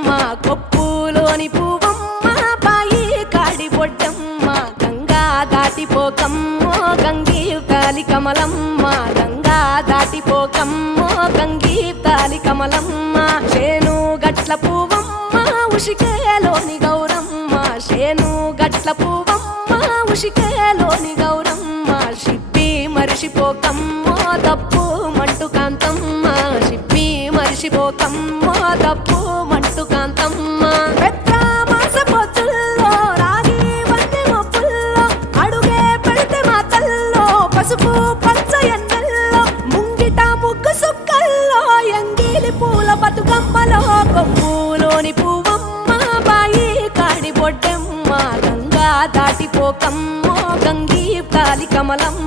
బొడ్డమ్మ కొప్పులోని పువ్వమ్మ బాయి కాడి బొడ్డమ్మ గంగా దాటిపోకమ్మో గంగీ తాలి కమలమ్మ గంగా దాటిపోకమ్మో గంగీ తాలి కమలమ్మ శేను గట్ల పువ్వమ్మ ఉషికేలోని గౌరమ్మ శేను గట్ల పువ్వమ్మ ఉషికేలోని గౌరమ్మ షిప్పి మరిషిపోకమ్మో తప్పు మంటు కాంతమ్మ షిప్పి మరిషిపోకమ్మో తప్పు మంటు కాంతమ్మ పెద్ద మాస పొత్తుల్లో రాగి వన్నె మొప్పుల్లో అడుగే పెడితే మా తల్లో పసుపు పచ్చ ఎన్నెల్లో ముంగిట ముగ్గు సుక్కల్లో ఎంగిలి పూల బతుకమ్మలో కొప్పులోని పువ్వమ్మ బాయి కాడి బొడ్డమ్మ గంగా దాటిపోకమ్మో గంగీ తాలి కమలమ్మ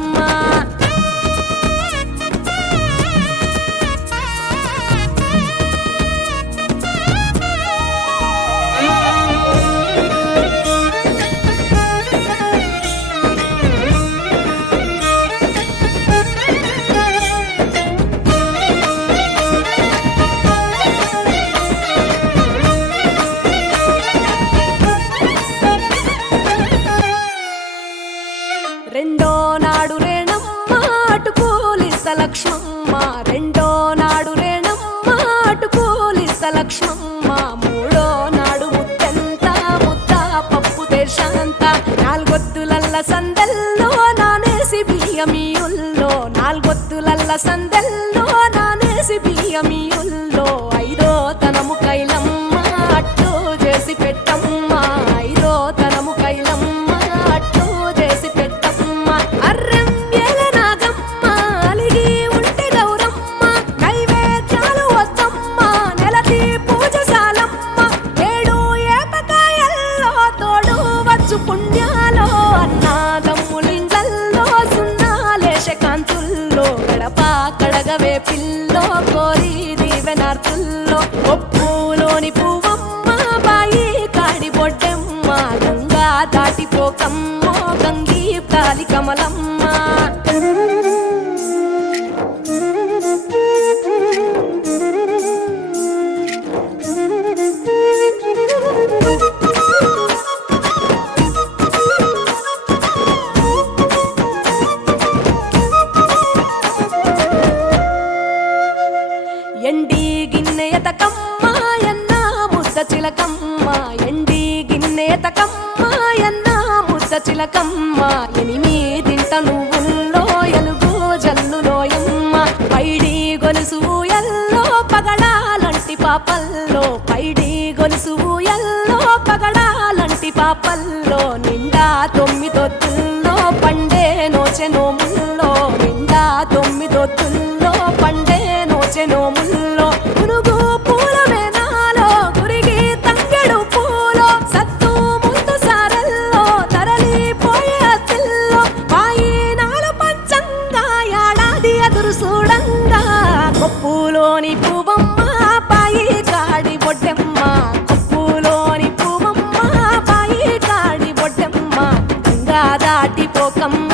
రెండో నాడు రేణమ్మ అటుకూలిస్త లక్ష్మమ్మ రెండో నాడు రేణమ్మ అటుకూలిస్త లక్ష్మమ్మ మూడో నాడు ముత్తెంత ముద్ద పప్పు దేశంత నాలుగొత్తులల్ల సందెల్లో నానేసి బియ్యమియుల్లో నాలుగొత్తులల్ల సందెల్లో నానేసి బియ్యమియుల్లో ఐదో తనము కైలమ్మ అట్టు చేసి పెట్టమ్మ ఐదో తనము కైలమ్మ అట్టు చేసి పెట్టమ్మ అర్రెం ఏల నాగమ్మ అలిగి ఉంటే గౌరమ్మ నైవేద్యాలు వద్దమ్మ నెలతి పూజశాలమ్మ ఏడు ఏపకాయల్లో తోడు వచ్చు పుణ్యాలో అన్నాదమ్ములింగల్లో సున్నాలేశ కాంతుల్లో గడప కడగవే పిల్లో కోరి దీవెనార్తుల్లో ఒప్పులోని పువ్వమ్మ బాయి కాడి బొడ్డమ్మ గంగా దాటిపోకమ్మో గంగీ తాలి కమలమ్మ ఎండి గిన్నెయతకమ్మ ఎన్న ముద్ద చిలకమ్మ ఎండి గిన్నెయతకమ్మ ఎన్న ముద్ద చిలకమ్మ ఎనిమిదింట నువ్వుల్లో ఎలుగు జల్లులోయమ్మ పైడి గొలుసు ఎల్లో పగడాలంటి పాపల్లో పైడి గొలుసు ఎల్లో పగడాలంటి పాపల్లో నిండా తొమ్మిదొత్తుల్లో పండే నోచె నోముల్లో నిండా తొమ్మిదొత్తుల్లో పండే నోచె నోముల్లో పునుగు పూల మేనాలో గురిగి తంగెడు పూలో సత్తు ముందు సారల్లో తరలిపోయే అతిల్లో పాయినాలు పంచంగా ఏడాది ఎదురు చూడంగా కొప్పులోని పువ్వమ్మ పాయి కాడి బొడ్డమ్మ కొప్పులోని పువ్వమ్మ పాయి కాడి బొడ్డమ్మ గంగా దాటిపోకమ్మ